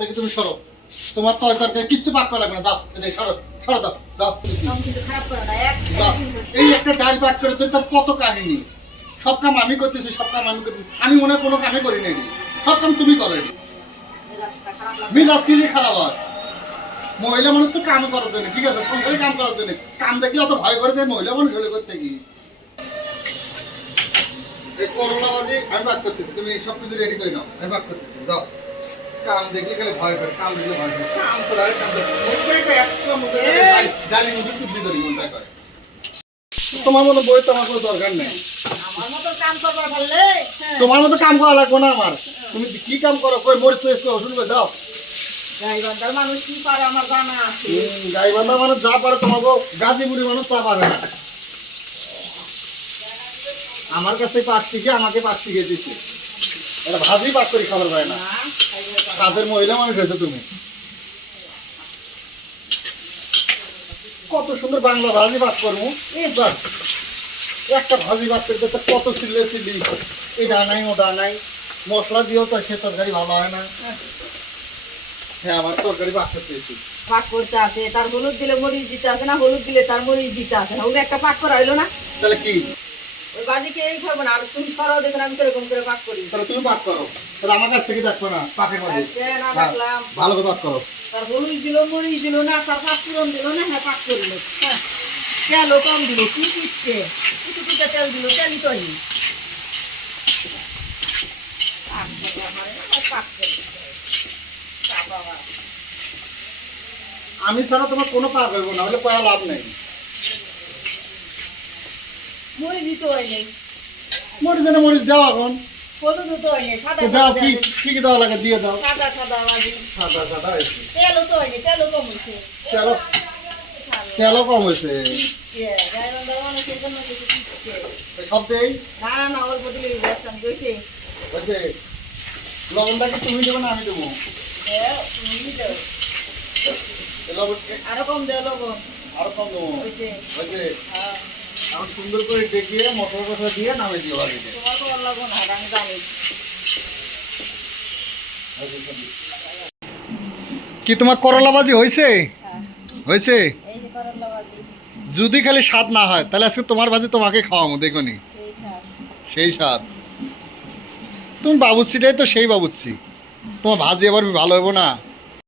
দেখি তুমি সরো। তোমার তরকারি কিচ্ছু পাক করা লাগবে না, দাও এই সরো, সরো দাও দাও দাও। এই একটা ডাল পাক করে তো তার কত কাহিনী। সব কাম আমি করতেছি, সব কাম আমি করতেছি। আমি মনে হয় কোনো কামই করি না, সব কাম তুমি করো। মিজাজ কি খারাপ হয়? মহিলা মানুষ তো কাম করার জন্য, ঠিক আছে, সংসারে কাম করার জন্য। কাম দেখলে অত ভয় করে দেয় মহিলা মানুষ হলে করতে কি? এই করলা ভাজি আমি ভাগ করতেছি, তুমি সবকিছু রেডি করে নাও, আমি ভাগ করতেছি। যাও। কাম দেখলে খালি ভয় করে, কাম দেখলে ভয় করে, কাম ছাড়া আর কাম ডালি মধ্যে চুপড়ি ধরি মনটা করে। তোমার মতো বই তো আমার কোনো দরকার নেই। তোমার মতো কাম করা লাগবে না আমার। তুমি কি কাম করো? কই মরিচ পেস্ট করো, শুনবে দাও। গাইবান্ধার মানুষ কি পারে আমার জানা আছে। গাইবান্ধা মানুষ যা পারে তোমাকে গাজীপুরি মানুষ তা পারে না। আমার কাছে পাক শিখে আমাকে পাক শিখে দিচ্ছে। এটা ভাজি পাক করি খাবার পায় না। কাজের মহিলা মানুষ হয়েছে তুমি। কত সুন্দর বাংলা ভাজি ভাত করবো, একটা ভাজি ভাত করতে কত চিল্লে চিল্লি, এটা নাই ওটা নাই, মশলা দিয়েও তো সে তরকারি ভালো হয় না। হ্যাঁ, আমার তরকারি ভাত করতে এসেছি। পাক করতে আছে, তার হলুদ দিলে মরিচ দিতে আছে না, হলুদ দিলে তার মরিচ দিতে আছে না, ওগুলো একটা পাক করা হইলো না। তাহলে কি? ওই বাজিকে এই খাবো না, আর তুমি সরাও দেখুন আমি কিরকম করে পাক করি। তাহলে তুমি পাক করো, তাহলে আমার কাছ থেকে দেখবো না পাকের মধ্যে। না দেখলাম ভালো করে পাক করো। তার হলুদ দিল মরিচ দিল না, তার পাঁচ ফোড়ন দিল না, হ্যাঁ পাক করলো। হ্যাঁ, তেলও কম দিল, কি দিচ্ছে কিছু কিছু তেল দিল, তেলই তো নেই। আমি ছাড়া তোমার কোনো পাক হইব না, হলে কয়া লাভ নেই। মরিচ দিতে হয় নেই, মরিচ না মরিচ দাও এখন। হলুদ দিতে হয় নেই, সাদা দাও, কি কি কি দেওয়া লাগে দিয়ে দাও। সাদা সাদা বাজি, সাদা সাদা হয়েছে। তেলও তো হয় নেই, তেলও কম হয়েছে। তেলও তেলও কম হয়েছে। গাইবান্ধার মানুষের জন্য কিছু দিচ্ছে। সব দেই না না না, অল্প দিলে ব্যবসা কইছে। হয়েছে। লবণটা কি তুমি দেবো না আমি দেবো? তুমি দাও, লবণ আরো কম দেও লবণ। আরো কম দেবো। হয়েছে। হয়েছে। হ্যাঁ, এখন সুন্দর করে দেখিয়ে মশলা টসলা দিয়ে নামে দিও আগে। তোমার তো ভালো লাগবো না, আমি জানি। কি তোমার করলা ভাজি হয়েছে? হ্যাঁ, হয়েছে। এই যে করলা ভাজি, যদি খালি স্বাদ না হয় তাহলে আজকে তোমার ভাজি তোমাকে খাওয়াবো, দেখো নি সেই শাক। সেই স্বাদ। তুমি বাবুচ্ছিটাই তো সেই বাবুচ্ছি, তোমার ভাজি আবার ভালো হবো না।